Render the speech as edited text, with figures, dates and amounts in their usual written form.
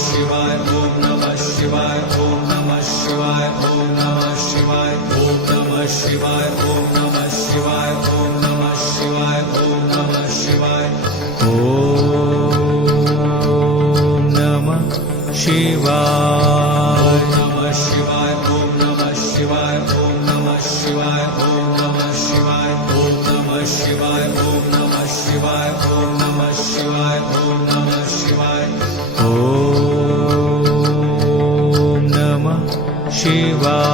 शिवाय ओम नमः शिवाय ओम नमः शिवाय ओम नमः शिवाय ओम नमः शिवाय ओम नमः शिवाय ओम नमः शिवाय ओम नमः शिवाय ओम नमः शिवाय नमः शिवाय ओम नमः शिवाय ओम नमः शिवाय ओम नमः शिवाय ओम नमः शिवाय ओम नमः शिवाय ओम नमः शिवाय ओम नमः शिवाय ओम नमः शिवाय